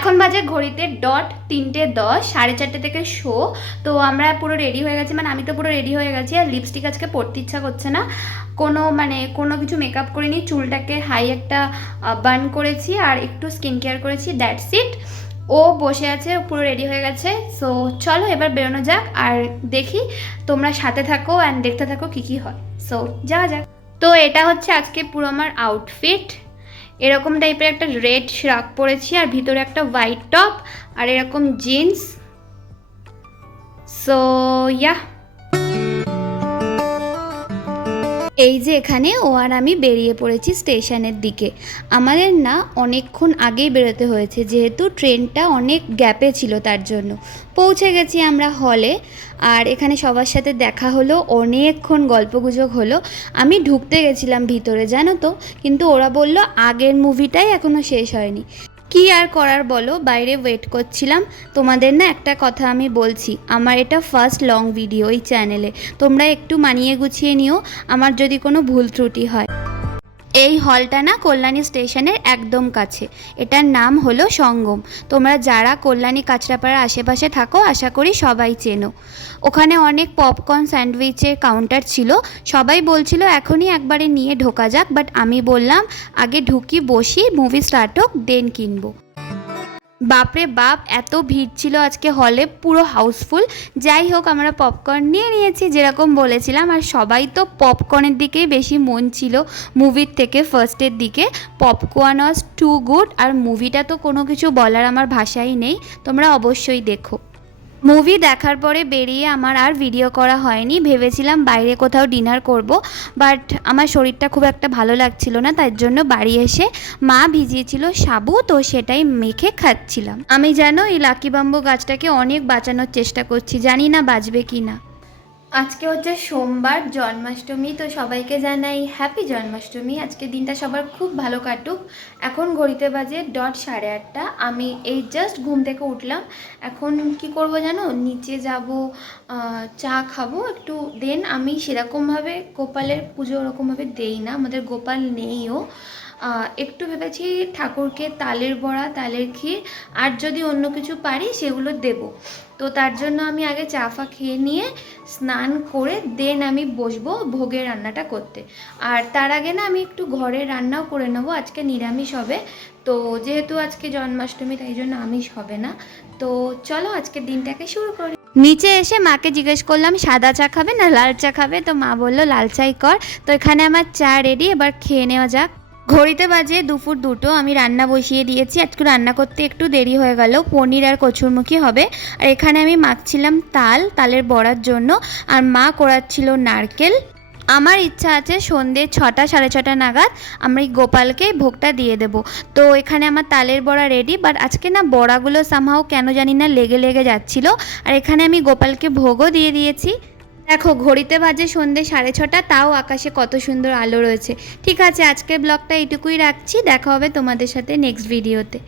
এখন বাজে ঘড়িতে ডট 3:10, 4:30 থেকে শো। তো আমরা পুরো রেডি হয়ে গেছি, মানে আমি তো পুরো রেডি হয়ে গেছি। আর লিপস্টিক আজকে পরতে ইচ্ছা করছে না, কোনো কিছু মেকআপ করিনি। চুলটাকে হাই একটা বার্ন করেছি আর একটু স্কিন কেয়ার করেছি, দ্যাটস ইট। ও বসে আছে, পুরো রেডি হয়ে গেছে। সো চলো এবার বেরোনো যাক, আর দেখি তোমরা সাথে থাকো অ্যান্ড দেখতে থাকো কী কী হয়। সো যাওয়া যাক। তো এটা হচ্ছে আজকে পুরো আমার আউটফিট। এরকম টাইপের একটা রেড শ্রাগ পরেছি আর ভিতরে একটা হোয়াইট টপ আর এরকম জিন্স। সো ইয়া, এই যে এখানে ও আর আমি বেরিয়ে পড়েছি স্টেশনের দিকে। আমাদের না অনেকক্ষণ আগেই বেরোতে হয়েছে, যেহেতু ট্রেনটা অনেক গ্যাপে ছিল, তার জন্য পৌঁছে গেছি আমরা হলে। আর এখানে সবার সাথে দেখা হলো, অনেকক্ষণ গল্পগুজব হলো। আমি ঢুকতে গেছিলাম ভিতরে জানো তো, কিন্তু ওরা বলল আগের মুভিটাই এখনও শেষ হয়নি। কি আর করার বলো, বাইরে ওয়েট করছিলাম। তোমাদের না একটা কথা আমি বলছি, আমার এটা ফার্স্ট লং ভিডিও এই চ্যানেলে, তোমরা একটু মানিয়ে গুছিয়ে নিও আমার যদি কোনো ভুল ত্রুটি হয়। এই হলটা না কল্যাণী স্টেশনের একদম কাছে, এটার নাম হলো সঙ্গম। তোমরা যারা কল্যাণী কাঁচরাপাড়ার আশেপাশে থাকো আশা করি সবাই চেনো। ওখানে অনেক পপকর্ন স্যান্ডউইচের কাউন্টার ছিল, সবাই বলছিল এখনই একবারে নিয়ে ঢোকা যাক, বাট আমি বললাম আগে ঢুকি, বসি, মুভি স্টার্ট হোক, দেন কিনবো। বাপরে বাপ, এত ভিড় ছিল আজকে হলে, পুরো হাউসফুল। যাই হোক, আমরা পপকর্ন নিয়ে নিয়েছি যেরকম বলেছিলাম, আর সবাই তো পপকর্নের দিকেই বেশি মন ছিল মুভির থেকে। ফার্স্টের দিকে পপকর্ন ওয়াজ টু গুড, আর মুভিটা তো কোনো কিছু বলার আমার ভাষাই নেই, তোমরা অবশ্যই দেখো। মুভি দেখার পরে বেরিয়ে আমার আর ভিডিও করা হয়নি, ভেবেছিলাম বাইরে কোথাও ডিনার করব, বাট আমার শরীরটা খুব একটা ভালো লাগছিল না, তার জন্য বাড়ি এসে মা ভিজিয়েছিল সাবু, তো সেটাই মেখে খাচ্ছিলাম। আমি জানো এই লাকি বাম্বু গাছটাকে অনেক বাঁচানোর চেষ্টা করছি, জানি না বাঁচবে কি না। আজকে হচ্ছে সোমবার, জন্মাষ্টমী, তো সবাইকে জানাই হ্যাপি জন্মাষ্টমী। আজকে দিনটা সবার খুব ভালো কাটুক। এখন ঘড়িতে বাজে ডট 8:30। আমি এই জাস্ট ঘুম থেকে উঠলাম। এখন কি করব জানো, নিচে যাব, চা খাবো একটু, দেন আমি সেরকমভাবে গোপালের পুজো ওরকমভাবে দেই না, আমাদের গোপাল নেইও। একটু ভেবেছি ঠাকুরকে তালের বড়া, তালের ক্ষীর আর যদি অন্য কিছু পারি সেগুলো দেব। তো তার জন্য আমি আগে চা ফা খেয়ে নিয়ে স্নান করে দেন আমি বসবো ভোগের রান্নাটা করতে। আর তার আগে না আমি একটু ঘরে রান্নাও করে নেবো, আজকে নিরামিষ হবে। তো যেহেতু আজকে জন্মাষ্টমী তাই জন্য আমিষ হবে না। তো চলো আজকের দিনটাকে শুরু করি। নিচে এসে মাকে জিজ্ঞেস করলাম সাদা চা খাবে না লাল চা খাবে, তো মা বললো লাল চাই কর। তো এখানে আমার চা রেডি, এবার খেয়ে নেওয়া যাক। ঘড়িতে বাজে দুপুর 2টো, আমি রান্না বসিয়ে দিয়েছি। আজকে রান্না করতে একটু দেরি হয়ে গেল, পনির আর কচুরমুখী হবে। আর এখানে আমি মাখছিলাম তালের বড়ার জন্য, আর মা কোড়াচ্ছিল নারকেল। আমার ইচ্ছা আছে সন্ধ্যে 6টা 6:30 নাগাদ আমরা এই গোপালকে ভোগটা দিয়ে দেব। তো এখানে আমার তালের বড়া রেডি, বাট আজকে না বড়াগুলো সামহাও কেন জানি না লেগে লেগে যাচ্ছিল। আর এখানে আমি গোপালকে ভোগও দিয়ে দিয়েছি। দেখো ঘড়িতে বাজে সন্ধ্যে 6:30, তাও আকাশে কত সুন্দর আলো রয়েছে। ঠিক আছে, আজকের ব্লগটা এইটুকুই রাখছি, দেখা হবে তোমাদের সাথে নেক্সট ভিডিওতে।